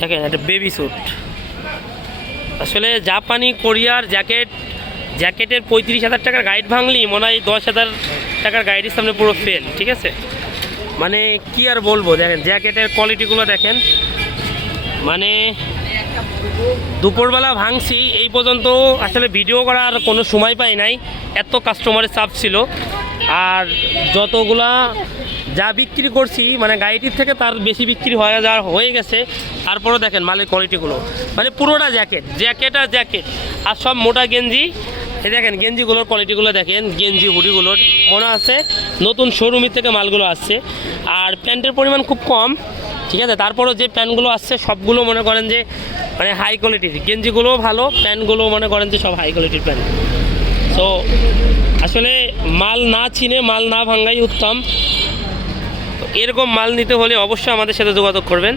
দেখেন একটা baby sweet, আসলে জাপানি কোরিয়ার জ্যাকেটের 35,000 টাকার গাইড ভাঙলি মনে হয় 10,000 টাকার গাইডের সামনে পুরো ফেল। ঠিক আছে, মানে কি আর বলবো, দেখেন জ্যাকেটের কোয়ালিটিগুলো দেখেন, মানে দুপুরবেলা ভাঙছি এই পর্যন্ত আসলে ভিডিও করার কোনো সময় পাই নাই, এত কাস্টমারের চাপ ছিল। আর যতগুলা যা বিক্রি করছি মানে গাড়িটির থেকে তার বেশি বিক্রি হয়ে গেছে। তারপরও দেখেন মালের কোয়ালিটিগুলো, মানে পুরোটা জ্যাকেট আর সব মোটা গেঞ্জি। এই দেখেন গেঞ্জিগুলোর কোয়ালিটিগুলো দেখেন, গেঞ্জি হুডিগুলোর মনে আছে নতুন শোরুমের থেকে মালগুলো আসছে। আর প্যান্টের পরিমাণ খুব কম, ঠিক আছে। তারপরও যে প্যান্টগুলো আসছে সবগুলো মনে করেন যে মানে হাই কোয়ালিটির, গেঞ্জিগুলোও ভালো, প্যান্টগুলো মনে করেন যে সব হাই কোয়ালিটির প্যান্ট। সো আসলে মাল না চিনে মাল না ভাঙ্গাই উত্তম। এরকম মাল নিতে হলে অবশ্যই আমাদের সাথে যোগাযোগ করবেন।